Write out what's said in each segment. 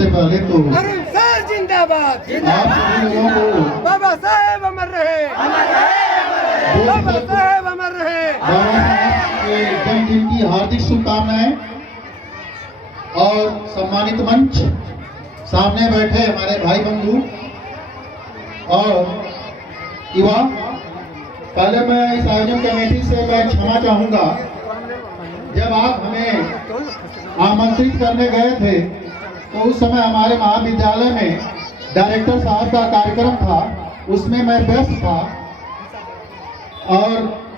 सबसे पहले तो अरुण सर जिंदाबाद। आप सभी लोगों को बाबा साहेब अमर रहे, बाबा साहेब अमर रहे। बाबा साहब के जन्मदिन की हार्दिक शुभकामनाएं। और सम्मानित मंच, सामने बैठे हमारे भाई बंधु और युवा, पहले मैं इस आयोजन कमेटी से मैं क्षमा चाहूंगा। जब आप हमें आमंत्रित करने गए थे तो उस समय हमारे महाविद्यालय में डायरेक्टर साहब का कार्यक्रम था, उसमें मैं व्यस्त था और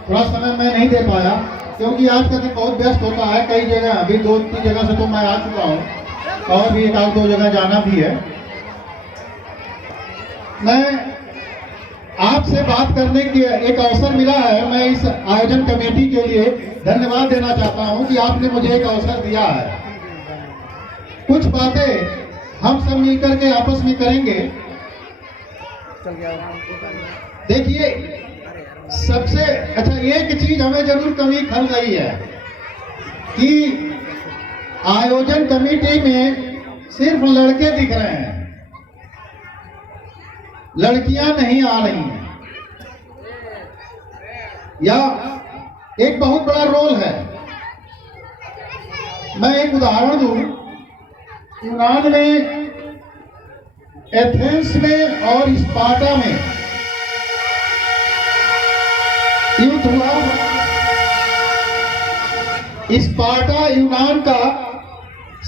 थोड़ा समय मैं नहीं दे पाया, क्योंकि आज का दिन बहुत व्यस्त होता है। कई जगह, अभी 2-3 जगह से तो मैं आ चुका हूँ और भी 1-2 जगह जाना भी है। मैं आपसे बात करने की एक अवसर मिला है। मैं इस आयोजन कमेटी के लिए धन्यवाद देना चाहता हूं कि आपने मुझे एक अवसर दिया है। कुछ बातें हम सब मिलकर के आपस में करेंगे। देखिए, सबसे अच्छा एक चीज हमें जरूर कमी खल रही है कि आयोजन कमेटी में सिर्फ लड़के दिख रहे हैं, लड़कियां नहीं आ रही हैं। या एक बहुत बड़ा रोल है। मैं एक उदाहरण दूं, यूनान में, एथेंस में और स्पार्टा में युद्ध हुआ। स्पार्टा यूनान का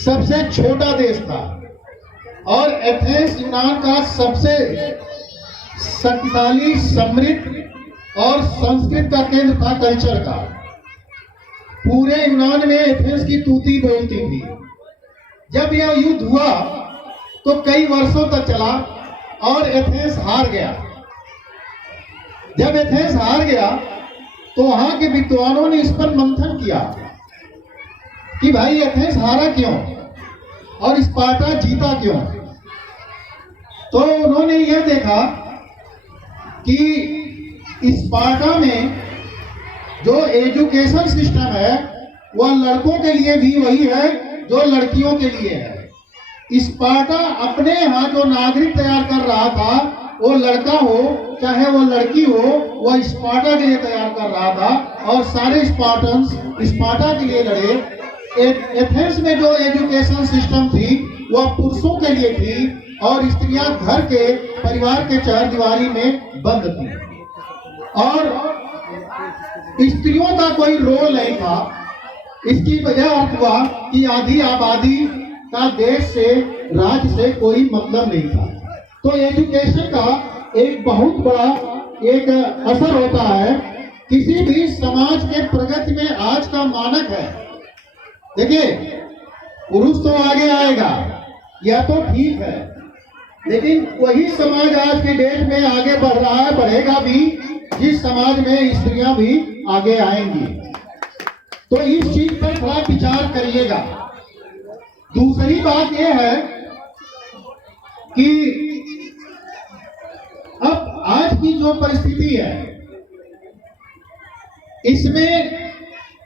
सबसे छोटा देश था और एथेंस यूनान का सबसे शक्तिशाली, समृद्ध और संस्कृत का केंद्र था, कल्चर का। पूरे यूनान में एथेंस की तूती बोलती थी। जब यह युद्ध हुआ तो कई वर्षों तक चला और एथेंस हार गया। जब एथेंस हार गया तो वहां के विद्वानों ने इस पर मंथन किया कि भाई एथेंस हारा क्यों और स्पार्टा जीता क्यों। तो उन्होंने यह देखा कि स्पार्टा में जो एजुकेशन सिस्टम है वह लड़कों के लिए भी वही है जो लड़कियों के लिए है। स्पार्टा अपने यहाँ जो नागरिक तैयार कर रहा था, वो लड़का हो चाहे वो लड़की हो, वह स्पार्टा के लिए तैयार कर रहा था और सारे स्पार्टन्स स्पार्टा के लिए लड़े। एथेंस में जो एजुकेशन सिस्टम थी वह पुरुषों के लिए थी और स्त्रियां घर के परिवार के चारदीवारी में बंद थी और स्त्रियों का कोई रोल नहीं था। इसकी वजह हुआ कि आधी आबादी का देश से, राज्य से कोई मतलब नहीं था। तो एजुकेशन का एक बहुत बड़ा एक असर होता है किसी भी समाज के प्रगति में। आज का मानक है, देखिए, पुरुष तो आगे आएगा, यह तो ठीक है, लेकिन वही समाज आज के डेट में आगे बढ़ रहा है, बढ़ेगा भी, जिस समाज में स्त्रियां भी आगे आएंगी। तो इस चीज पर थोड़ा विचार करिएगा। दूसरी बात यह है कि अब आज की जो परिस्थिति है, इसमें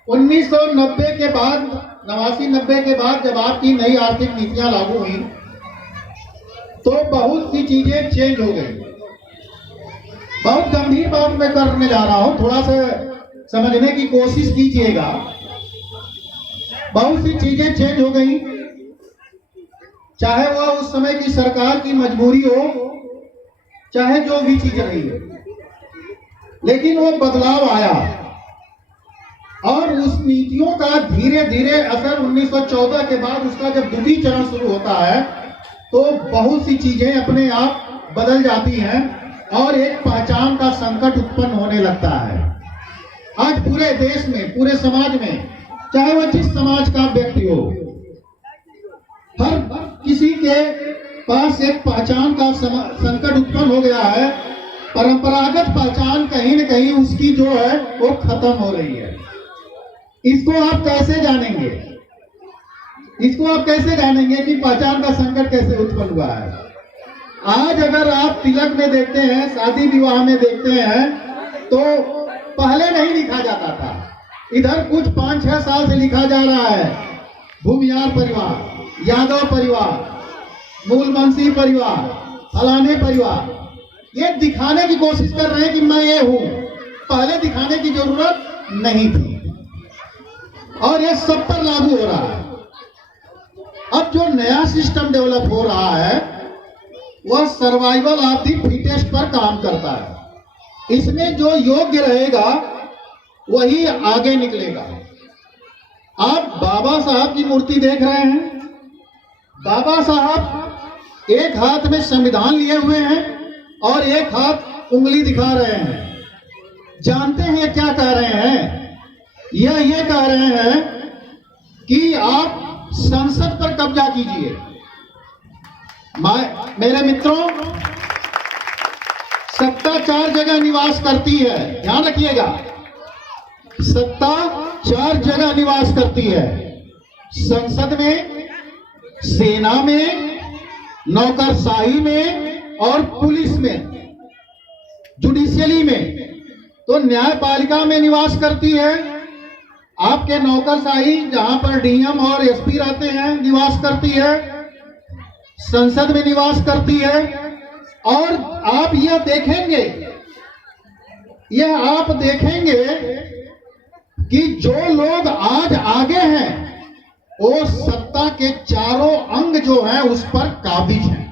1990 के बाद, 89-90 के बाद जब आपकी नई आर्थिक नीतियां लागू हुई तो बहुत सी चीजें चेंज हो गई। बहुत गंभीर बात मैं करने जा रहा हूं, थोड़ा सा समझने की कोशिश कीजिएगा। बहुत सी चीजें चेंज हो गई, चाहे वो उस समय की सरकार की मजबूरी हो, चाहे जो भी चीज रही हो, लेकिन वो बदलाव आया और उस नीतियों का धीरे धीरे असर 1914 के बाद उसका जब द्वितीय चरण शुरू होता है तो बहुत सी चीजें अपने आप बदल जाती हैं और एक पहचान का संकट उत्पन्न होने लगता है। आज पूरे देश में, पूरे समाज में, चाहे वह जिस समाज का व्यक्ति हो, हर किसी के पास एक पहचान का संकट उत्पन्न हो गया है। परंपरागत पहचान कहीं न कहीं उसकी जो है वो खत्म हो रही है। इसको आप कैसे जानेंगे? इसको आप कैसे जानेंगे कि पहचान का संकट कैसे उत्पन्न हुआ है? आज अगर आप तिलक में देखते हैं, शादी विवाह में देखते हैं, तो पहले नहीं लिखा जाता था। इधर कुछ 5-6 साल से लिखा जा रहा है भूमियार परिवार, यादव परिवार, मूलवंशी परिवार, फलाने परिवार, ये दिखाने की कोशिश कर रहे हैं कि मैं ये हूं। पहले दिखाने की जरूरत नहीं थी और ये सब पर लागू हो रहा है। अब जो नया सिस्टम डेवलप हो रहा है वह सर्वाइवल ऑफ द फिटेस्ट पर काम करता है। इसमें जो योग्य रहेगा वही आगे निकलेगा। आप बाबा साहब की मूर्ति देख रहे हैं। बाबा साहब एक हाथ में संविधान लिए हुए हैं और एक हाथ उंगली दिखा रहे हैं। जानते हैं क्या कह रहे हैं? ये कह रहे हैं कि आप संसद पर कब्जा कीजिए। मेरे मित्रों, सत्ता 4 जगह निवास करती है, ध्यान रखिएगा। सत्ता 4 जगह निवास करती है। संसद में, सेना में, नौकरशाही में और पुलिस में, जुडिशियली में। तो न्यायपालिका में निवास करती है। आपके नौकरशाही जहां पर डीएम और एसपी रहते हैं निवास करती है। संसद में निवास करती है। और आप यह देखेंगे कि जो लोग आज आगे हैं वो सत्ता के चारों अंग जो हैं उस पर काबिज हैं,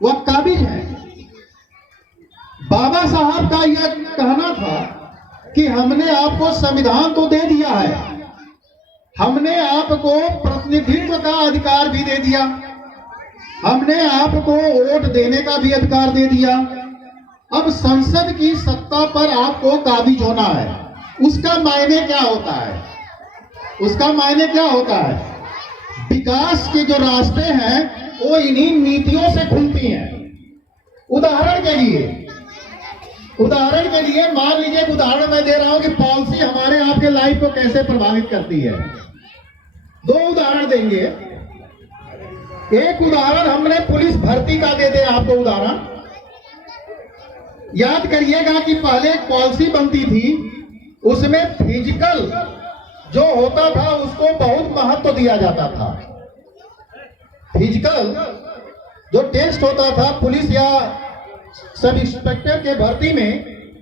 वह काबिज हैं। बाबा साहब का यह कहना था कि हमने आपको संविधान तो दे दिया है, हमने आपको प्रतिनिधित्व का अधिकार भी दे दिया, हमने आपको वोट देने का भी अधिकार दे दिया। अब संसद की सत्ता पर आपको काबिज होना है। उसका मायने क्या होता है? उसका मायने क्या होता है? विकास के जो रास्ते हैं वो इन्हीं नीतियों से खुलती हैं। उदाहरण के लिए मान लीजिए, उदाहरण मैं दे रहा हूं कि पॉलिसी हमारे आपके लाइफ को कैसे प्रभावित करती है। 2 उदाहरण देंगे। एक उदाहरण हमने पुलिस भर्ती का दे दे आपको उदाहरण। याद करिएगा कि पहले एक पॉलिसी बनती थी, उसमें फिजिकल जो होता था उसको बहुत महत्व दिया जाता था। फिजिकल जो टेस्ट होता था पुलिस या सब इंस्पेक्टर के भर्ती में,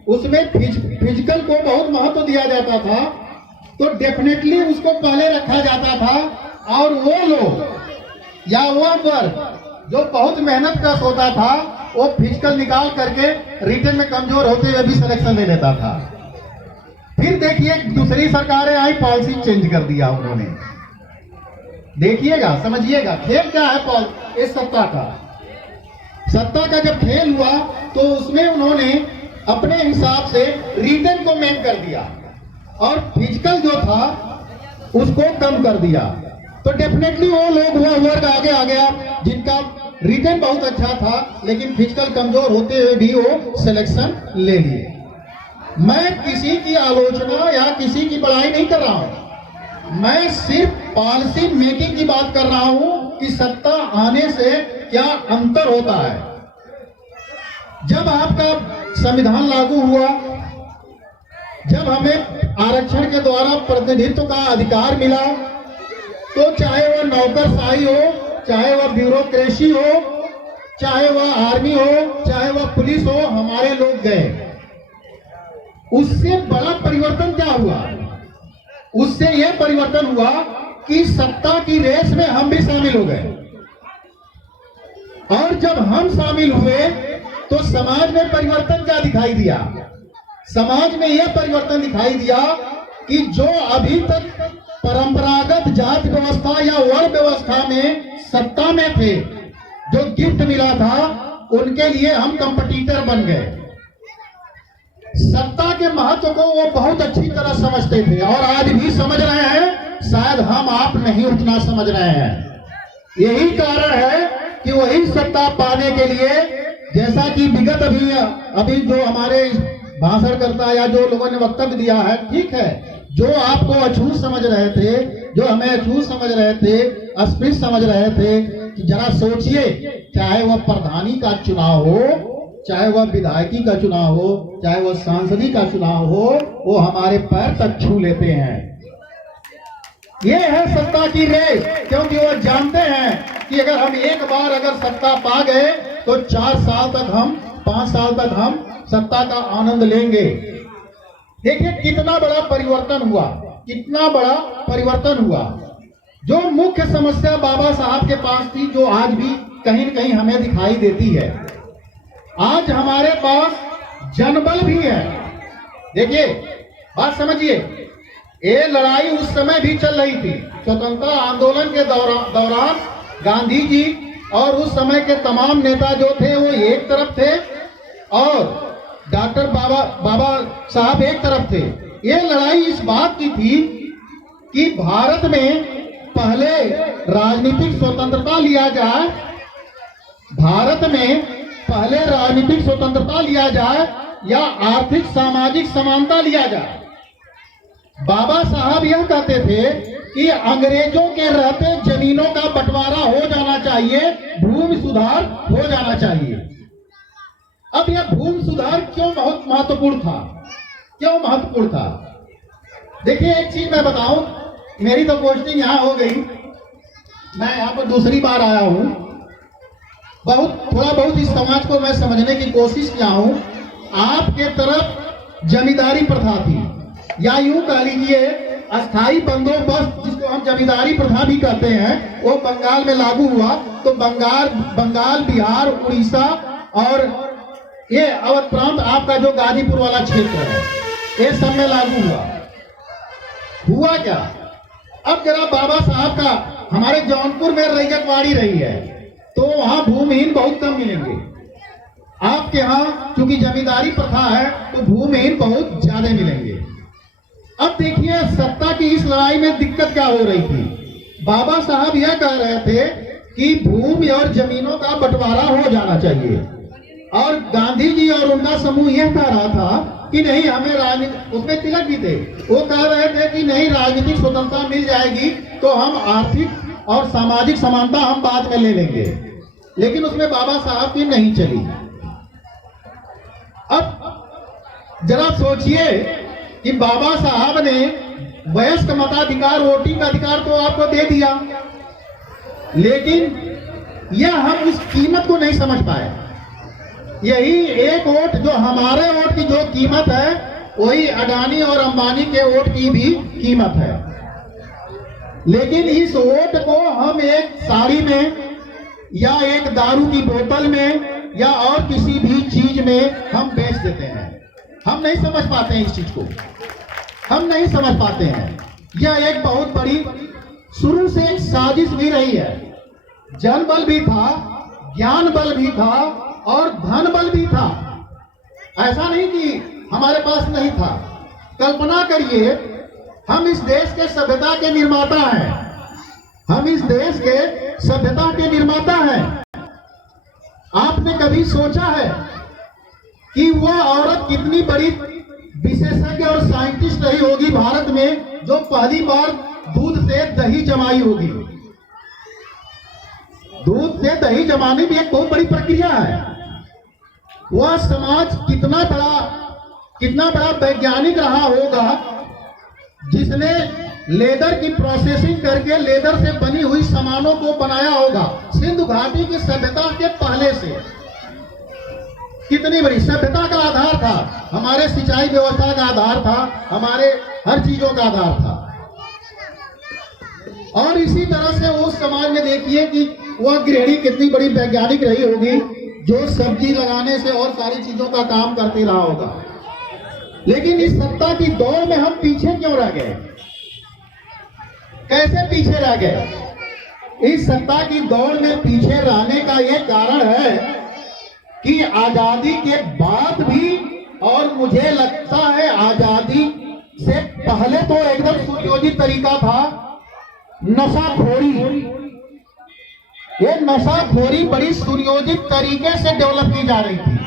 उसमें फिजिकल को बहुत महत्व दिया जाता था। तो डेफिनेटली उसको पहले रखा जाता था और वो लोग या वह वर्ग जो बहुत मेहनत कश होता था वो फिजिकल निकाल करके रिटर्न में कमजोर होते हुए भी सिलेक्शन ले लेता था। फिर देखिए दूसरी सरकारें आई, पॉलिसी चेंज कर दिया उन्होंने। देखिएगा, समझिएगा खेल क्या है इस सत्ता का जब खेल हुआ तो उसमें उन्होंने अपने हिसाब से रिटर्न को मेन कर दिया और फिजिकल जो था उसको कम कर दिया। तो डेफिनेटली वो लोग, वो वर्ग आगे आ गया जिनका रिटर्न बहुत अच्छा था लेकिन फिजिकल कमजोर होते हुए भी वो सिलेक्शन ले लिए। मैं किसी की आलोचना या किसी की बड़ाई नहीं कर रहा हूं, मैं सिर्फ पॉलिसी मेकिंग की बात कर रहा हूं कि सत्ता आने से क्या अंतर होता है। जब आपका संविधान लागू हुआ, जब हमें आरक्षण के द्वारा प्रतिनिधित्व का अधिकार मिला, तो चाहे वह नौकरशाही हो, चाहे वह ब्यूरोक्रेसी हो, चाहे वह आर्मी हो, चाहे वह पुलिस हो, हमारे लोग गए। उससे बड़ा परिवर्तन क्या हुआ? उससे यह परिवर्तन हुआ कि सत्ता की रेस में हम भी शामिल हो गए। और जब हम शामिल हुए तो समाज में परिवर्तन क्या दिखाई दिया? समाज में यह परिवर्तन दिखाई दिया कि जो अभी तक परंपरागत जात व्यवस्था या वर्ण व्यवस्था में सत्ता में थे, जो गिफ्ट मिला था, उनके लिए हम कंपटीटर बन गए। सत्ता के महत्व को वो बहुत अच्छी तरह समझते थे और आज भी समझ रहे हैं, शायद हम आप नहीं उतना समझ रहे हैं। यही कारण है कि वही सत्ता पाने के लिए, जैसा कि विगत अभी जो हमारे भाषण करता या जो लोगों ने वक्तव्य दिया है, ठीक है, जो आपको अछूत समझ रहे थे, जो हमें अछूत समझ रहे थे, अस्पृश्य समझ रहे थे, कि जरा सोचिए, चाहे वह प्रधानी का चुनाव हो, चाहे वह विधायकी का चुनाव हो, चाहे वह सांसदी का चुनाव हो, वो हमारे पैर तक छू लेते हैं। ये है सत्ता की रेस, क्योंकि वो जानते हैं कि अगर हम एक बार अगर सत्ता पा गए तो 4 साल तक हम 5 साल तक हम सत्ता का आनंद लेंगे। देखिए कितना बड़ा परिवर्तन हुआ, कितना बड़ा परिवर्तन हुआ। जो मुख्य समस्या बाबा साहब के पास थी, जो आज भी कहीं न कहीं हमें दिखाई देती है, आज हमारे पास जनबल भी है। देखिए बात समझिए, ये लड़ाई उस समय भी चल रही थी। स्वतंत्रता आंदोलन के दौरान गांधी जी और उस समय के तमाम नेता जो थे वो एक तरफ थे और डॉक्टर बाबा साहब एक तरफ थे। ये लड़ाई इस बात की थी कि भारत में पहले राजनीतिक स्वतंत्रता लिया जाए, भारत में पहले राजनीतिक स्वतंत्रता लिया जाए या आर्थिक सामाजिक समानता लिया जाए। बाबा साहब यह कहते थे कि अंग्रेजों के रहते जमीनों का बंटवारा हो जाना चाहिए, भूमि सुधार हो जाना चाहिए। अब यह भूमि सुधार क्यों बहुत महत्वपूर्ण था, क्यों महत्वपूर्ण था? देखिए एक चीज मैं बताऊं, मेरी तो पोस्टिंग यहाँ हो गई, मैं यहाँ पर दूसरी बार आया हूँ, थोड़ा बहुत इस समाज को मैं समझने की कोशिश किया हूँ। आपके तरफ जमींदारी प्रथा थी, या यूं कह लीजिए अस्थाई बंदोबस्त, जिसको हम जमींदारी प्रथा भी कहते हैं, वो बंगाल में लागू हुआ। तो बंगाल, बिहार, उड़ीसा और ये अवध प्रांत, आपका जो गाजीपुर वाला क्षेत्र है, ये सब में लागू हुआ क्या? अब जरा बाबा साहब का, हमारे जौनपुर में रैयतवाड़ी रही है तो वहां भूमिहीन बहुत कम मिलेंगे। आपके यहाँ चूंकि जमींदारी प्रथा है तो भूमिहीन बहुत ज्यादा मिलेंगे। अब देखिए सत्ता की इस लड़ाई में दिक्कत क्या हो रही थी। बाबा साहब यह कह रहे थे कि भूमि और जमीनों का बंटवारा हो जाना चाहिए, और गांधी जी और उनका समूह यह कह रहा था कि नहीं, हमें राजनीति, उसमें तिलक भी थे, वो कह रहे थे कि नहीं, राजनीतिक स्वतंत्रता मिल जाएगी तो हम आर्थिक और सामाजिक समानता हम बाद में ले लेंगे। लेकिन उसमें बाबा साहब की नहीं चली। अब जरा सोचिए कि बाबा साहब ने वयस्क मताधिकार, वोटिंग अधिकार तो आपको दे दिया, लेकिन यह हम उस कीमत को नहीं समझ पाए। यही एक वोट, जो हमारे वोट की जो कीमत है, वही अडानी और अंबानी के वोट की भी कीमत है। लेकिन इस वोट को हम एक साड़ी में या एक दारू की बोतल में या और किसी भी चीज में हम बेच देते हैं। हम नहीं समझ पाते हैं इस चीज को, हम नहीं समझ पाते हैं। यह एक बहुत बड़ी, शुरू से एक साजिश भी रही है। जन बल भी था, ज्ञान बल भी था और धन बल भी था। ऐसा नहीं कि हमारे पास नहीं था। कल्पना करिए, हम इस देश के सभ्यता के निर्माता हैं, हम इस देश के सभ्यता के निर्माता हैं। आपने कभी सोचा है कि वह औरत कितनी बड़ी विशेषज्ञ और साइंटिस्ट रही होगी भारत में, जो पहली बार दूध से दही जमाई होगी? दूध से दही जमाने भी एक बहुत बड़ी प्रक्रिया है। वह समाज कितना बड़ा वैज्ञानिक रहा होगा, जिसने लेदर की प्रोसेसिंग करके लेदर से बनी हुई सामानों को बनाया होगा। सिंधु घाटी की सभ्यता के पहले से कितनी बड़ी सभ्यता का आधार था, हमारे सिंचाई व्यवस्था का आधार था, हमारे हर चीजों का आधार था। और इसी तरह से उस समाज में देखिए कि वह गृहिणी कितनी बड़ी वैज्ञानिक रही होगी, जो सब्जी लगाने से और सारी चीजों का काम करते रहा होगा। लेकिन इस सत्ता की दौड़ में हम पीछे क्यों रह गए? कैसे पीछे रह गए? इस सत्ता की दौड़ में पीछे रहने का यह कारण है कि आजादी के बाद भी, और मुझे लगता है आजादी से पहले तो एकदम सुनियोजित तरीका था, नशाखोरी। ये नशाखोरी बड़ी सुनियोजित तरीके से डेवलप की जा रही थी,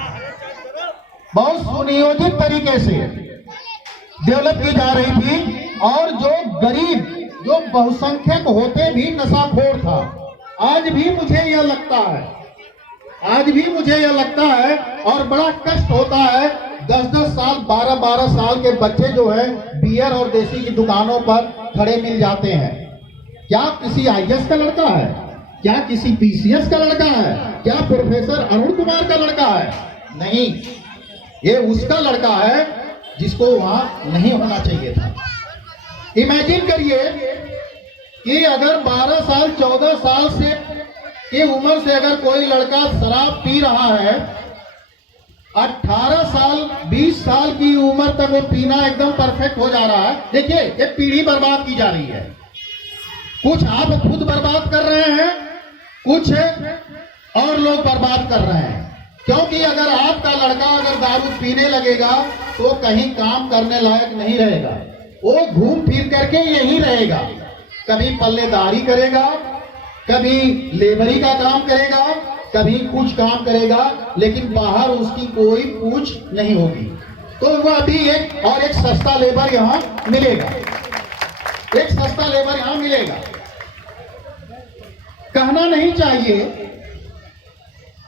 बहुत सुनियोजित तरीके से डेवलप की जा रही थी। और जो गरीब, जो बहुसंख्यक होते भी नशाखोर था। आज भी मुझे यह लगता है, और बड़ा कष्ट होता है 10-10 साल, 12-12 साल के बच्चे जो है बियर और देसी की दुकानों पर खड़े मिल जाते हैं। क्या किसी आईएएस का लड़का है? क्या किसी पीसीएस का लड़का है? क्या प्रोफेसर अरुण कुमार का लड़का है? नहीं, ये उसका लड़का है जिसको वहां नहीं होना चाहिए था। इमेजिन करिए कि अगर 12 साल 14 साल से की उम्र से अगर कोई लड़का शराब पी रहा है, 18 साल 20 साल की उम्र तक वो पीना एकदम परफेक्ट हो जा रहा है। देखिए, ये पीढ़ी बर्बाद की जा रही है। कुछ आप खुद बर्बाद कर रहे हैं, कुछ और लोग बर्बाद कर रहे हैं। क्योंकि अगर आपका लड़का अगर दारू पीने लगेगा तो कहीं काम करने लायक नहीं रहेगा, वो घूम फिर करके यही रहेगा। कभी पल्लेदारी करेगा, कभी लेबरी का काम करेगा, कभी कुछ काम करेगा, लेकिन बाहर उसकी कोई पूछ नहीं होगी। तो वो अभी एक सस्ता लेबर यहां मिलेगा, एक सस्ता लेबर यहां मिलेगा। कहना नहीं चाहिए,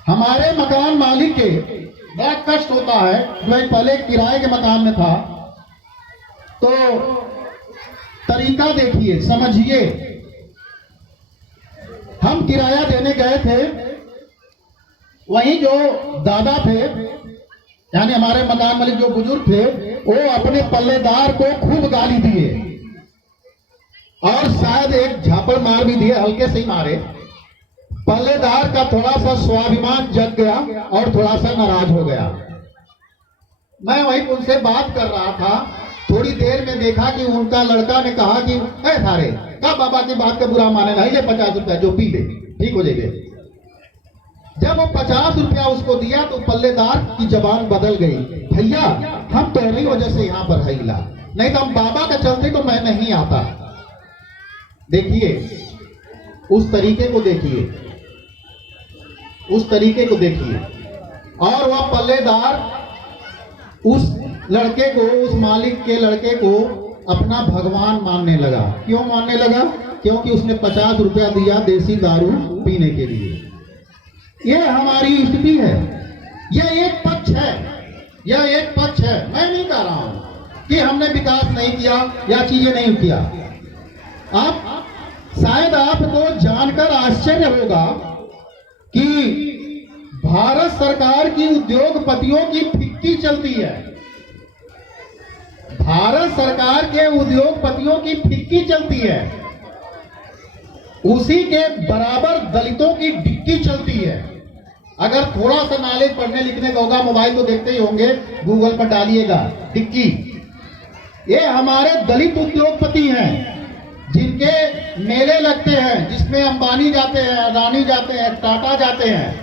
हमारे मकान मालिक के बड़ा कष्ट होता है। मैं पहले किराए के मकान में था, तो तरीका देखिए, समझिए। हम किराया देने गए थे, वहीं जो दादा थे, यानी हमारे मकान मालिक जो बुजुर्ग थे, वो अपने पल्लेदार को खूब गाली दिए और शायद एक झापड़ मार भी दिए, हल्के से ही मारे। पल्लेदार का थोड़ा सा स्वाभिमान जग गया और थोड़ा सा नाराज हो गया। मैं वहीं उनसे बात कर रहा था, थोड़ी देर में देखा कि उनका लड़का ने कहा कि ऐ थारे का बाबा की बात का बुरा माने नहीं, ले 50 रुपया जो पी ले, ठीक हो जाएगा। जब वो 50 रुपया उसको दिया तो पल्लेदार की जबान बदल गई, भैया हम तुम्हारी वजह से यहाँ पर हिला, नहीं तो हम बाबा का चलते तो मैं नहीं आता। देखिए, उस तरीके को देखिए, उस तरीके को देखिए। और वह पल्लेदार उस लड़के को, उस मालिक के लड़के को अपना भगवान मानने लगा। क्यों मानने लगा? क्योंकि उसने 50 रुपया दिया देसी दारू पीने के लिए। यह हमारी स्थिति है, यह एक पक्ष है, यह एक पक्ष है। मैं नहीं कह रहा हूं कि हमने विकास नहीं किया या चीजें नहीं किया। आप शायद आपको जानकर आश्चर्य होगा कि भारत सरकार की उद्योगपतियों की फिक्की चलती है। भारत सरकार के उद्योगपतियों की फिक्की चलती है, उसी के बराबर दलितों की डिक्की चलती है। अगर थोड़ा सा नॉलेज पढ़ने लिखने का होगा, मोबाइल तो देखते ही होंगे, गूगल पर डालिएगा डिक्की। ये हमारे दलित उद्योगपति हैं जिनके मेले लगते हैं, जिसमें अंबानी जाते हैं, अदानी जाते हैं, टाटा जाते हैं।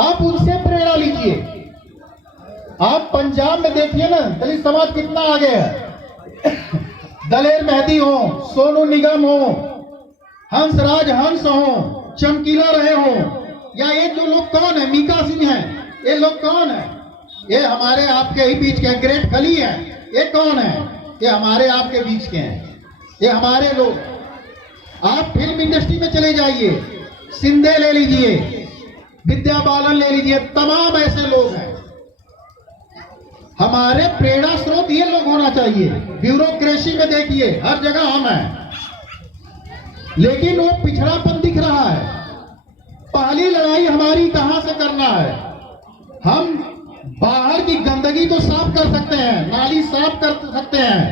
आप उनसे प्रेरणा लीजिए। आप पंजाब में देखिए ना, दलित समाज कितना आगे है। दलेर मेहदी हो, सोनू निगम हो, हंसराज हंस हो, चमकीला रहे हो, या ये जो लोग कौन है, मीका सिंह हैं, ये लोग कौन है? ये हमारे आपके ही बीच के ग्रेट खली हैं। ये कौन है? ये हमारे आपके बीच के हैं, ये हमारे लोग। आप फिल्म इंडस्ट्री में चले जाइए, सिंधे ले लीजिए, विद्या बालन ले लीजिए, तमाम ऐसे लोग हैं। हमारे प्रेरणा स्रोत ये लोग होना चाहिए। ब्यूरोक्रेसी में देखिए, हर जगह हम हैं, लेकिन वो पिछड़ापन दिख रहा है। पहली लड़ाई हमारी कहां से करना है? हम बाहर की गंदगी तो साफ कर सकते हैं, नाली साफ कर सकते हैं,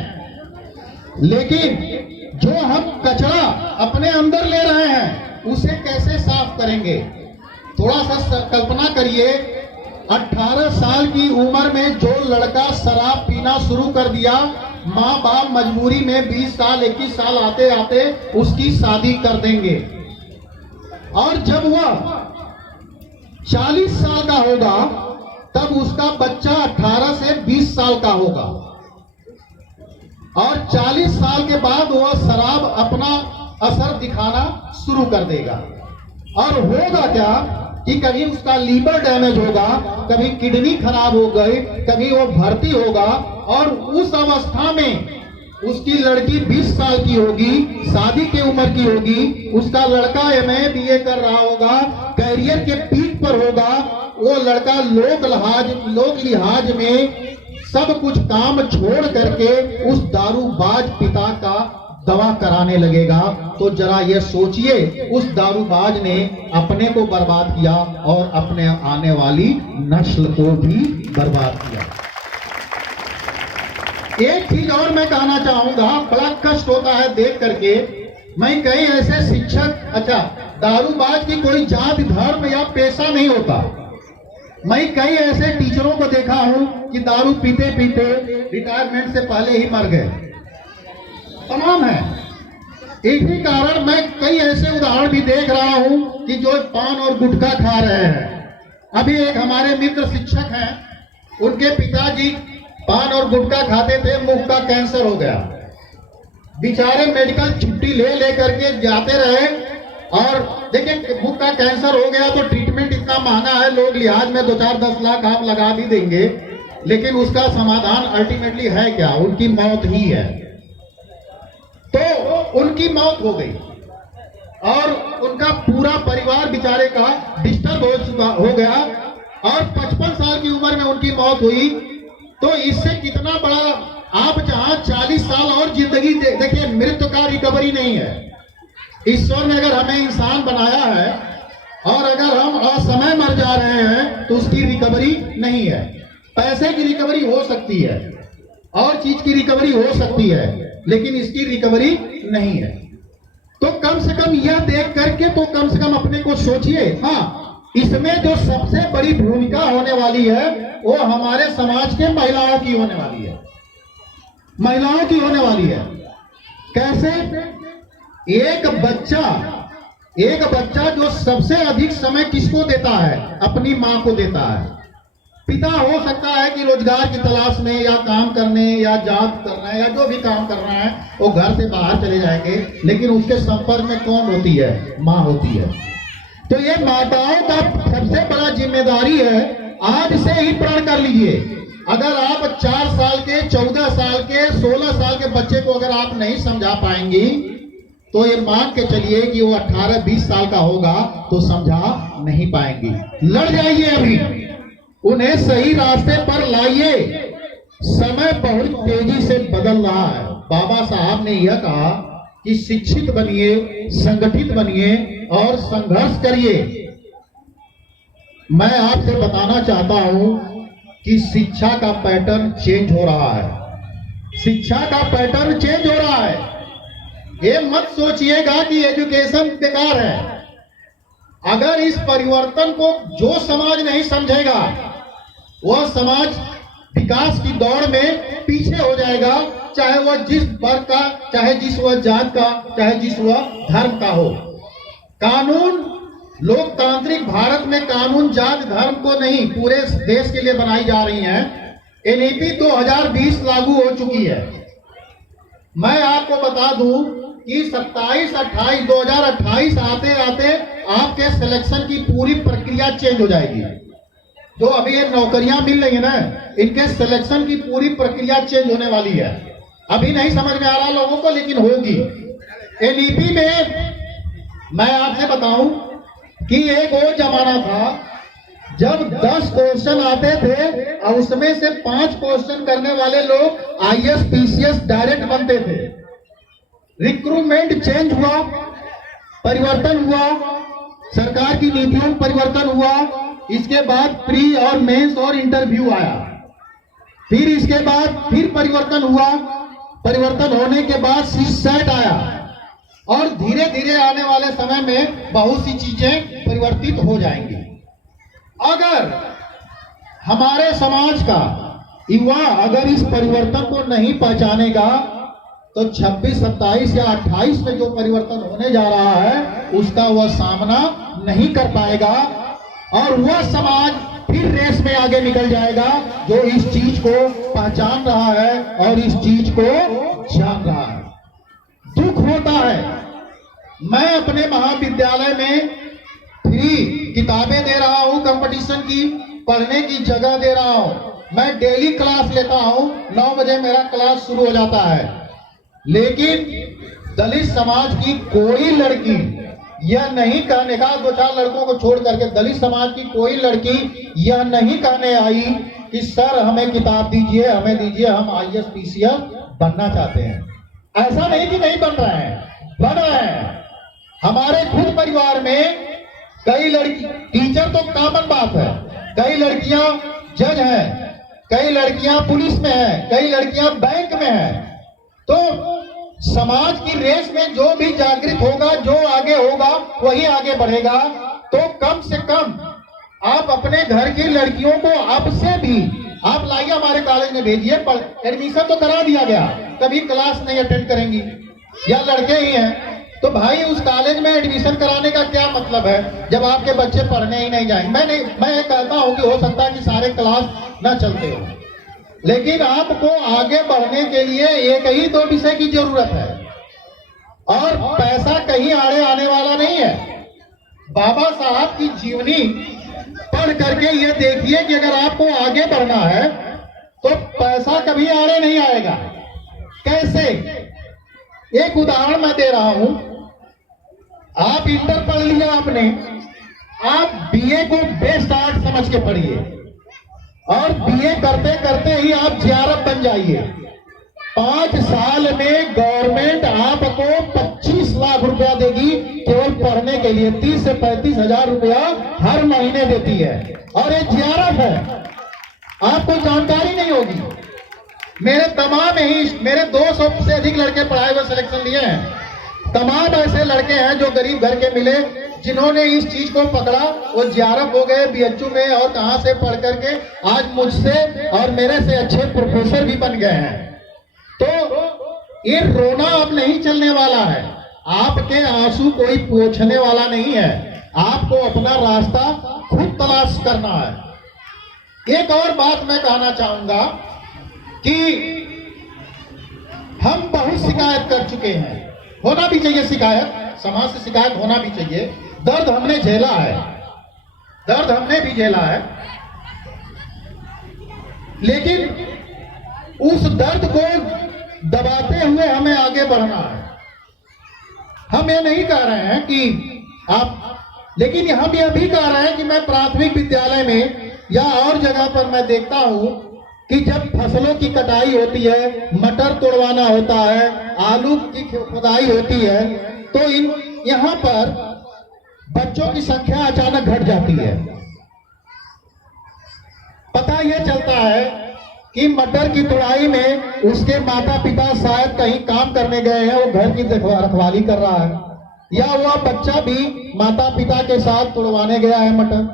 लेकिन जो हम कचरा अपने अंदर ले रहे हैं उसे कैसे साफ करेंगे? थोड़ा सा कल्पना करिए, 18 साल की उम्र में जो लड़का शराब पीना शुरू कर दिया, माँ बाप मजबूरी में 20 साल 21 साल आते आते उसकी शादी कर देंगे, और जब वह 40 साल का होगा तब उसका बच्चा 18 से 20 साल का होगा, और 40 साल के बाद वह शराब अपना असर दिखाना शुरू कर देगा। और होगा क्या कि कभी उसका लीवर डैमेज होगा, कभी किडनी खराब हो गई, कभी वो भर्ती होगा, और उस अवस्था में उसकी लड़की 20 साल की होगी, शादी की उम्र की होगी, उसका लड़का MA BA कर रहा होगा, कैरियर के पीक पर होगा, वो लड़का लोक लिहाज में सब कुछ काम छोड़ करके उस दारूबाज पिता का दवा कराने लगेगा। तो जरा ये सोचिए, उस दारूबाज ने अपने को बर्बाद किया और अपने आने वाली नस्ल को भी बर्बाद किया। एक चीज और मैं कहना चाहूंगा, बड़ा कष्ट होता है देख करके। मैं कई ऐसे शिक्षक, अच्छा दारूबाज की कोई जाति धर्म या पेशा नहीं होता। मैं कई ऐसे टीचरों को देखा हूं कि दारू पीते पीते रिटायरमेंट से पहले ही मर गए, तमाम है। इसी कारण मैं कई ऐसे उदाहरण भी देख रहा हूं कि जो पान और गुटखा खा रहे हैं। अभी एक हमारे मित्र शिक्षक हैं, उनके पिताजी पान और गुटखा खाते थे, मुंह का कैंसर हो गया। बेचारे मेडिकल छुट्टी ले लेकर के जाते रहे, और देखिए मुंह का कैंसर हो गया तो ट्रीटमेंट इतना महंगा है, लोग लिहाज में 2-4-10 लाख आप लगा भी देंगे, लेकिन उसका समाधान अल्टीमेटली है क्या? उनकी मौत ही है। तो उनकी मौत हो गई और उनका पूरा परिवार बेचारे का डिस्टर्ब हो गया, और 55 साल की उम्र में उनकी मौत हुई। तो इससे कितना बड़ा, आप जहां 40 साल और जिंदगी देखिए, मृत्यु का रिकवरी नहीं है। ईश्वर ने अगर हमें इंसान बनाया है और अगर हम असमय मर जा रहे हैं तो उसकी रिकवरी नहीं है। पैसे की रिकवरी हो सकती है और चीज की रिकवरी हो सकती है, लेकिन इसकी रिकवरी नहीं है। तो कम से कम यह देख करके तो कम से कम अपने को सोचिए। हाँ, इसमें जो सबसे बड़ी भूमिका होने वाली है वो हमारे समाज के महिलाओं की होने वाली है, महिलाओं की होने वाली है। कैसे? एक बच्चा जो सबसे अधिक समय किसको देता है? अपनी मां को देता है। पिता हो सकता है कि रोजगार की तलाश में या काम करने या जॉब करना है या जो भी काम कर रहा है वो घर से बाहर चले जाएंगे, लेकिन उसके संपर्क में कौन होती है? मां होती है। तो ये माताओं का सबसे बड़ा जिम्मेदारी है, आज से ही प्रण कर लीजिए। अगर आप 4 साल के, 14 साल के, 16 साल के बच्चे को अगर आप नहीं समझा पाएंगी तो ये मान के चलिए कि वो 18-20 साल का होगा तो समझा नहीं पाएंगी। लड़ जाइए, अभी उन्हें सही रास्ते पर लाइए। समय बहुत तेजी से बदल रहा है। बाबा साहब ने यह कहा कि शिक्षित बनिए, संगठित बनिए और संघर्ष करिए। मैं आपसे बताना चाहता हूं कि शिक्षा का पैटर्न चेंज हो रहा है। शिक्षा का पैटर्न चेंज हो रहा है। ये मत सोचिएगा कि एजुकेशन बेकार है। अगर इस परिवर्तन को जो समाज नहीं समझेगा, वह समाज विकास की दौड़ में पीछे हो जाएगा, चाहे वह जिस वर्ग का, चाहे जिस वह जात का, चाहे जिस वह धर्म का हो। कानून, लोकतांत्रिक भारत में कानून जात धर्म को नहीं, पूरे देश के लिए बनाई जा रही हैं। एनईपी 2020 लागू हो चुकी है। मैं आपको बता दूं कि 2028 आते आते आपके सिलेक्शन की पूरी प्रक्रिया चेंज हो जाएगी। जो अभी ये नौकरियां मिल रही है ना, इनके सिलेक्शन की पूरी प्रक्रिया चेंज होने वाली है। अभी नहीं समझ में आ रहा लोगों को, लेकिन होगी। एनईपी में मैं आपसे बताऊं कि एक वो जमाना था जब 10 क्वेश्चन आते थे और उसमें से 5 क्वेश्चन करने वाले लोग आईएएस पीसीएस डायरेक्ट बनते थे। रिक्रूटमेंट चेंज हुआ, परिवर्तन हुआ, सरकार की नीतियों में परिवर्तन हुआ। इसके बाद प्री और मेंस और इंटरव्यू आया, फिर इसके बाद फिर परिवर्तन हुआ। परिवर्तन होने के बाद सीसेट आया, और धीरे धीरे आने वाले समय में बहुत सी चीजें परिवर्तित हो जाएंगी। अगर हमारे समाज का युवा अगर इस परिवर्तन को नहीं पहचानेगा तो 26, 27 या 28 में जो परिवर्तन होने जा रहा है उसका वह सामना नहीं कर पाएगा, और वह समाज फिर रेस में आगे निकल जाएगा जो इस चीज को पहचान रहा है और इस चीज को जान रहा है। दुख होता है, मैं अपने महाविद्यालय में फ्री किताबें दे रहा हूं, कंपटीशन की पढ़ने की जगह दे रहा हूं। मैं डेली क्लास लेता हूं, 9 बजे मेरा क्लास शुरू हो जाता है। लेकिन दलित समाज की कोई लड़की यह नहीं कहने का, 2-4 लड़कों को छोड़ करके दलित समाज की कोई लड़की यह नहीं कहने आई कि सर हमें किताब दीजिए, हमें दीजिए, हम आईएएस पीसीएस बनना चाहते हैं। ऐसा नहीं कि नहीं बन रहे हैं, बन रहे हैं। हमारे खुद परिवार में कई लड़की, टीचर तो कॉमन बात है, कई लड़कियां जज हैं, कई लड़कियां पुलिस में हैं, कई लड़कियां बैंक में हैं। तो समाज की रेस में जो भी जागृत होगा, जो आगे होगा वही आगे बढ़ेगा। तो कम से कम आप अपने घर की लड़कियों को अब से भी आप लाइए, हमारे कॉलेज में भेजिए। एडमिशन तो करा दिया गया, कभी क्लास नहीं अटेंड करेंगी, या लड़के ही हैं तो भाई उस कॉलेज में एडमिशन कराने का क्या मतलब है जब आपके बच्चे पढ़ने ही नहीं जाएंगे। मैं ये कहता हूं कि हो सकता है कि सारे क्लास न चलते हो, लेकिन आपको आगे बढ़ने के लिए एक ही दो विषय की जरूरत है, और पैसा कहीं आड़े आने वाला नहीं है। बाबा साहब की जीवनी पढ़ करके ये देखिए कि अगर आपको आगे बढ़ना है तो पैसा कभी आड़े नहीं आएगा। कैसे? एक उदाहरण मैं दे रहा हूं। आप इंटर पढ़ लिया आपने, आप बीए को बेस्ट आर्ट समझ के पढ़िए, और बीए करते करते ही आप जेआरएफ बन जाइए। 5 साल में गवर्नमेंट आपको 25 लाख रुपया देगी केवल पढ़ने के लिए। 30 से 35 हजार रुपया हर महीने देती है, और ये जेआरएफ है, आपको जानकारी नहीं होगी। मेरे 200 से अधिक लड़के पढ़ाए हुए सिलेक्शन लिए हैं। तमाम ऐसे लड़के हैं जो गरीब घर के मिले, जिन्होंने इस चीज को पकड़ा, वो जेआरएफ हो गए, बीएचयू में और कहां से पढ़ करके आज मुझसे और मेरे से अच्छे प्रोफेसर भी बन गए हैं। तो ये रोना अब नहीं चलने वाला है, आपके आंसू कोई पोंछने वाला नहीं है, आपको अपना रास्ता खुद तलाश करना है। एक और बात मैं कहना चाहूंगा कि हम बहुत शिकायत कर चुके हैं, होना भी चाहिए शिकायत, समाज से शिकायत होना भी चाहिए। दर्द हमने झेला है, दर्द हमने भी झेला है, लेकिन उस दर्द को दबाते हुए हमें आगे बढ़ना है। हम ये नहीं कह रहे हैं कि आप, लेकिन हम यह भी कह रहे हैं कि मैं प्राथमिक विद्यालय में या और जगह पर मैं देखता हूं कि जब फसलों की कटाई होती है, मटर तोड़वाना होता है, आलू की खुदाई होती है, तो यहाँ पर बच्चों की संख्या अचानक घट जाती है। पता यह चलता है कि मटर की तुड़ाई में उसके माता पिता शायद कहीं काम करने गए हैं, वो घर की रखवाली कर रहा है, या वह बच्चा भी माता पिता के साथ तुड़वाने गया है मटर।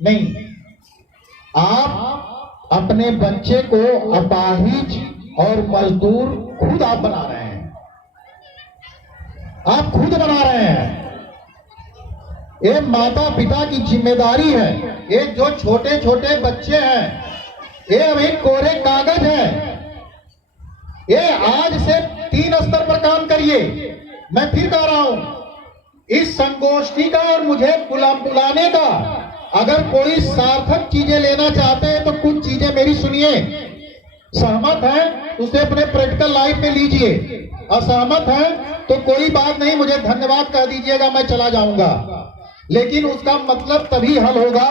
नहीं, आप अपने बच्चे को अपाहिज और मजदूर खुद आप बना रहे हैं, आप खुद बना रहे हैं। ये माता पिता की जिम्मेदारी है। ये जो छोटे छोटे बच्चे हैं, ये अभी कोरे कागज है। ये आज से 3 स्तर पर काम करिए। मैं फिर कह रहा हूं, इस संगोष्ठी का और मुझे बुलाने का, अगर कोई सार्थक चीजें लेना चाहते हैं तो कुछ चीजें मेरी सुनिए। सहमत है उसे अपने प्रैक्टिकल लाइफ में लीजिए, असहमत है तो कोई बात नहीं, मुझे धन्यवाद कह दीजिएगा, मैं चला जाऊंगा। लेकिन उसका मतलब तभी हल होगा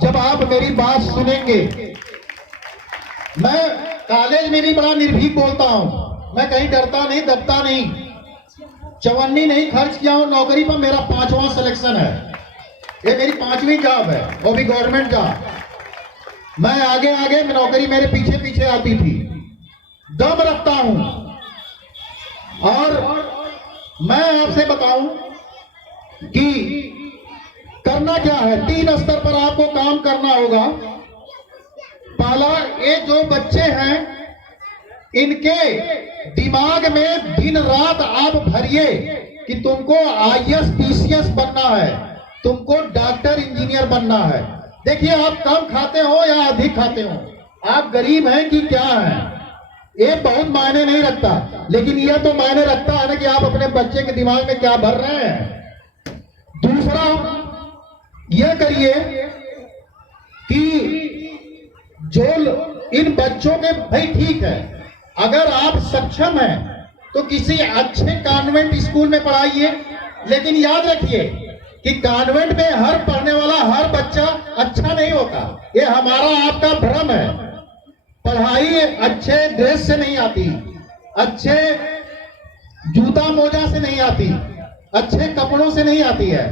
जब आप मेरी बात सुनेंगे। मैं कॉलेज में भी बड़ा निर्भीक बोलता हूं, मैं कहीं डरता नहीं, दबता नहीं, चवन्नी नहीं खर्च किया हूं। नौकरी पर मेरा 5वां सिलेक्शन है, ये मेरी 5वीं जॉब है, वो भी गवर्नमेंट जॉब। मैं आगे आगे नौकरी मेरे पीछे पीछे आती थी, दम रखता हूं। और मैं आपसे बताऊं कि करना क्या है। 3 स्तर पर आपको काम करना होगा। पहला, ये जो बच्चे हैं इनके दिमाग में दिन रात आप भरिए कि तुमको आईएएस पीसीएस बनना है, तुमको डॉक्टर इंजीनियर बनना है। देखिए, आप कम खाते हो या अधिक खाते हो, आप गरीब हैं कि क्या हैं, ये बहुत मायने नहीं रखता, लेकिन यह तो मायने रखता है ना कि आप अपने बच्चे के दिमाग में क्या भर रहे हैं। दूसरा, यह करिए कि जो इन बच्चों के, भाई ठीक है, अगर आप सक्षम हैं तो किसी अच्छे कॉन्वेंट स्कूल में पढ़ाइए, लेकिन याद रखिए कि कॉन्वेंट में हर पढ़ने वाला हर बच्चा अच्छा नहीं होता। ये हमारा आपका भ्रम है। पढ़ाई अच्छे ड्रेस से नहीं आती, अच्छे जूता मोजा से नहीं आती, अच्छे कपड़ों से नहीं आती है।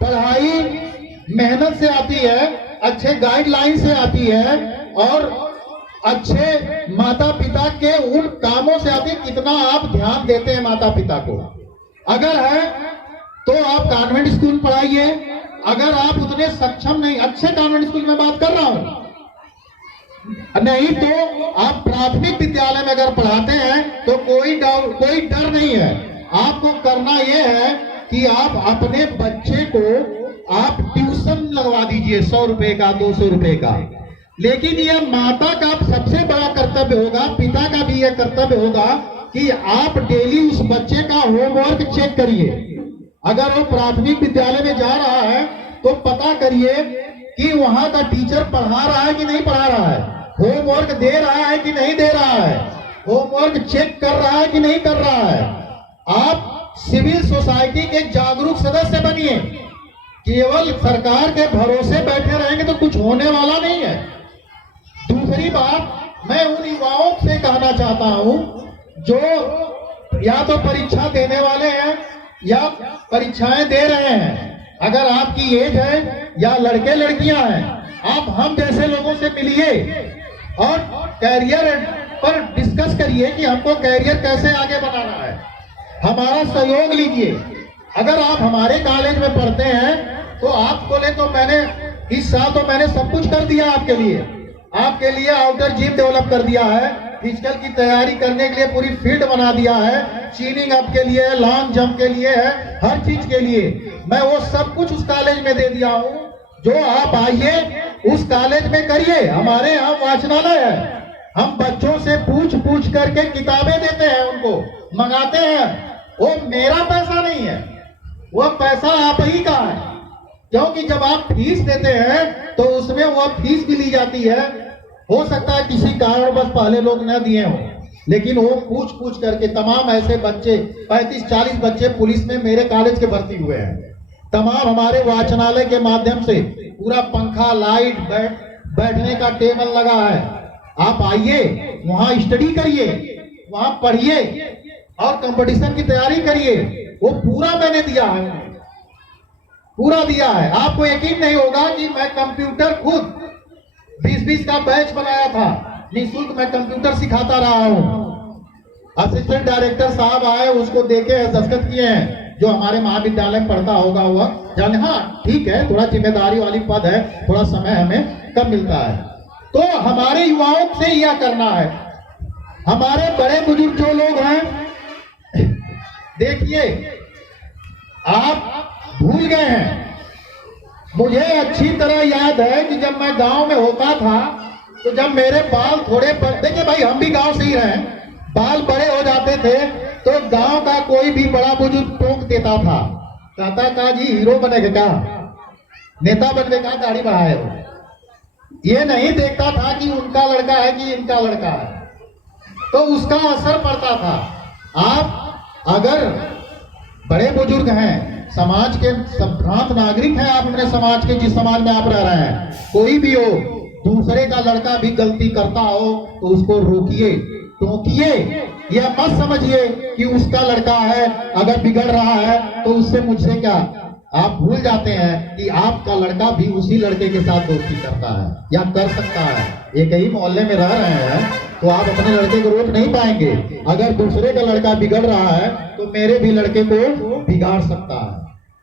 पढ़ाई मेहनत से आती है, अच्छे गाइडलाइन से आती है और अच्छे माता पिता के उन कामों से आती है। कितना आप ध्यान देते हैं माता पिता को। अगर है तो आप कॉन्वेंट स्कूल पढ़ाइए, अगर आप उतने सक्षम नहीं, अच्छे कॉन्वेंट स्कूल में बात कर रहा हूं, नहीं तो आप प्राथमिक विद्यालय में अगर पढ़ाते हैं तो कोई डर नहीं है। आपको करना यह है कि आप अपने बच्चे को आप ट्यूशन लगवा दीजिए 100 रुपए का, 200 रुपए का। लेकिन यह माता का सबसे बड़ा कर्तव्य होगा, पिता का भी यह कर्तव्य होगा कि आप डेली उस बच्चे का होमवर्क चेक करिए। अगर वो प्राथमिक विद्यालय में जा रहा है तो पता करिए कि वहां का टीचर पढ़ा रहा है कि नहीं पढ़ा रहा है, होमवर्क दे रहा है कि नहीं दे रहा है, होमवर्क चेक कर रहा है कि नहीं कर रहा है। आप सिविल सोसाइटी के जागरूक सदस्य बनिए। केवल सरकार के भरोसे बैठे रहेंगे तो कुछ होने वाला नहीं है। दूसरी बात, मैं उन युवाओं से कहना चाहता हूं जो या तो परीक्षा देने वाले हैं या परीक्षाएं दे रहे हैं। अगर आपकी एज है या लड़के लड़कियां हैं, आप हम जैसे लोगों से मिलिए और कैरियर पर डिस्कस करिए कि हमको कैरियर कैसे आगे बनाना है, हमारा सहयोग लीजिए। अगर आप हमारे कॉलेज में पढ़ते हैं तो आप बोले तो मैंने इस साल तो मैंने सब कुछ कर दिया आपके लिए आउटर जिम डेवलप कर दिया है, फिजिकल की तैयारी करने के लिए पूरी फील्ड बना दिया है, चीनिंग अप के लिए है, लॉन्ग जंप के लिए है, हर चीज के लिए मैं वो सब कुछ उस कॉलेज में दे दिया हूँ। जो आप आइए उस कॉलेज में करिए। हमारे यहाँ वाचनालय है, हम बच्चों से पूछ पूछ करके किताबें देते हैं, उनको मंगाते हैं। वो मेरा पैसा नहीं है, वो पैसा आप ही का है, क्योंकि जब आप फीस देते हैं तो उसमें वो फीस भी ली जाती है। हो सकता है किसी कारण बस पहले लोग न दिए हों, लेकिन वो पूछ पूछ करके तमाम ऐसे बच्चे 35-40 बच्चे पुलिस में मेरे कॉलेज के भर्ती हुए हैं। तमाम हमारे वाचनालय के माध्यम से पूरा पंखा, लाइट, बैठने का टेबल लगा है। आप आइए, वहां स्टडी करिए, वहां पढ़िए और कंपटीशन की तैयारी करिए। वो पूरा मैंने दिया है, पूरा दिया है। आपको यकीन नहीं होगा कि मैं कंप्यूटर खुद 20-20 का बैच बनाया था, निःशुल्क मैं कंप्यूटर सिखाता रहा हूं। असिस्टेंट डायरेक्टर साहब आए, उसको देखे दस्तखत किए हैं। जो हमारे महाविद्यालय में पढ़ता होगा वह जाने, हाँ ठीक है, थोड़ा जिम्मेदारी वाली पद है, थोड़ा समय हमें कम मिलता है। तो हमारे युवाओं से यह करना है। हमारे बड़े बुजुर्ग जो लोग हैं, देखिए आप भूल गए हैं। मुझे अच्छी तरह याद है कि जब मैं गांव में होता था तो जब मेरे बाल थोड़े देखिए भाई, हम भी गांव से ही रहे, बाल बड़े हो जाते थे तो गांव का कोई भी बड़ा बुजुर्ग टोक देता था, कहता था जी हीरो बनेगा क्या, नेता बनने का, दाढ़ी बढ़ाए हो। ये नहीं देखता था कि उनका लड़का है कि इनका लड़का है, तो उसका असर पड़ता था। आप अगर बड़े बुजुर्ग हैं, समाज के संभ्रांत नागरिक हैं आप अपने समाज के, जिस समाज में आप रह रहे हैं, कोई भी हो, दूसरे का लड़का भी गलती करता हो तो उसको रोकिए, टोकिए। यह मत समझिए कि उसका लड़का है, अगर बिगड़ रहा है तो उससे मुझसे क्या। आप भूल जाते हैं कि आपका लड़का भी उसी लड़के के साथ दोस्ती करता है या कर सकता है। एक ही मोहल्ले में रह रहे हैं तो आप अपने लड़के को रोक नहीं पाएंगे। अगर दूसरे का लड़का बिगड़ रहा है तो मेरे भी लड़के को बिगाड़ सकता है,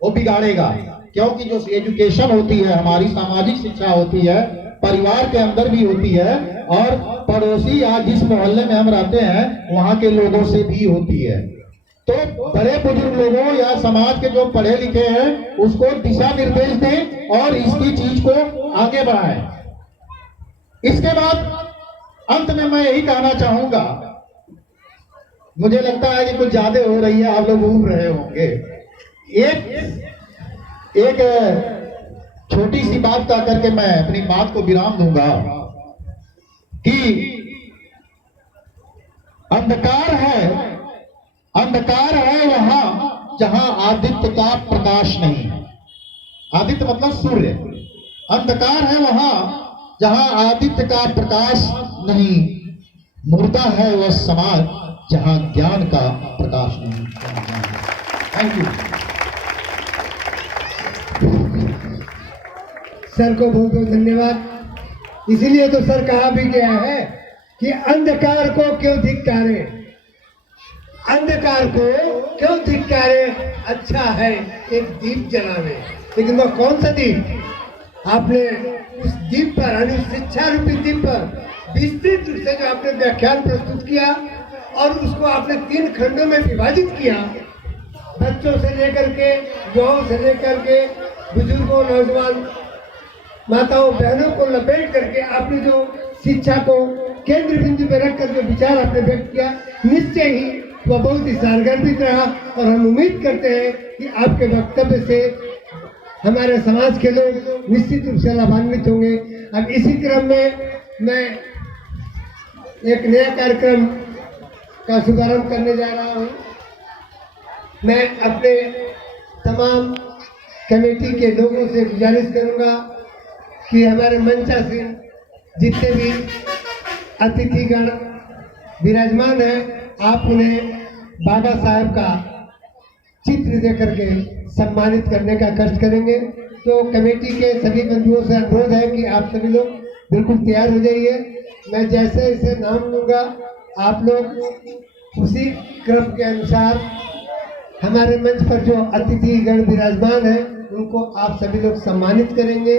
वो बिगाड़ेगा। क्योंकि जो एजुकेशन होती है, हमारी सामाजिक शिक्षा होती है, परिवार के अंदर भी होती है और पड़ोसी या जिस मोहल्ले में हम रहते हैं वहां के लोगों से भी होती है। तो बड़े बुजुर्ग लोगों या समाज के जो पढ़े लिखे हैं उसको दिशा निर्देश दें और इसकी चीज को आगे बढ़ाएं। इसके बाद अंत में मैं यही कहना चाहूंगा, मुझे लगता है कि कुछ ज्यादा हो रही है, आप लोग ऊब रहे होंगे। एक छोटी सी बात कह करके मैं अपनी बात को विराम दूंगा कि अंधकार है वहां जहां आदित्य का प्रकाश नहीं है। आदित्य मतलब सूर्य। अंधकार है वहां जहां आदित्य का प्रकाश नहीं। मुर्दा है वह समाज जहां ज्ञान का प्रकाश नहीं। Thank you. सर को बहुत बहुत धन्यवाद। इसीलिए तो सर कहा भी गया है कि अंधकार को क्यों धिक्कारे, अंधकार को क्यों धिक्कारे, अच्छा है एक दीप जलावे। लेकिन वह कौन सा दीप? आपने उस दीप पर यानी शिक्षा रूपी दीप पर विस्तृत रूप से जो आपने व्याख्यान प्रस्तुत किया और उसको आपने 3 खंडों में विभाजित किया, बच्चों से लेकर के, युवाओं से लेकर के, बुजुर्गों, नौजवान, माताओं, बहनों को लपेट करके आपने जो शिक्षा को केंद्र बिंदु पर रख कर जो विचार आपने व्यक्त किया, निश्चय ही वह बहुत ही सारगर्भित रहा। और हम उम्मीद करते हैं कि आपके वक्तव्य से हमारे समाज के लोग निश्चित रूप से लाभान्वित होंगे। अब इसी क्रम में मैं एक नया कार्यक्रम का शुभारंभ करने जा रहा हूँ। मैं अपने तमाम कमेटी के लोगों से गुजारिश करूँगा कि हमारे मंचासीन जितने भी अतिथिगण विराजमान हैं, आप उन्हें बाबा साहब का चित्र देकर के सम्मानित करने का कष्ट करेंगे। तो कमेटी के सभी बंधुओं से अनुरोध है कि आप सभी लोग बिल्कुल तैयार हो जाइए। मैं जैसे इसे नाम लूँगा, आप लोग उसी क्रम के अनुसार हमारे मंच पर जो अतिथिगण विराजमान हैं उनको आप सभी लोग सम्मानित करेंगे।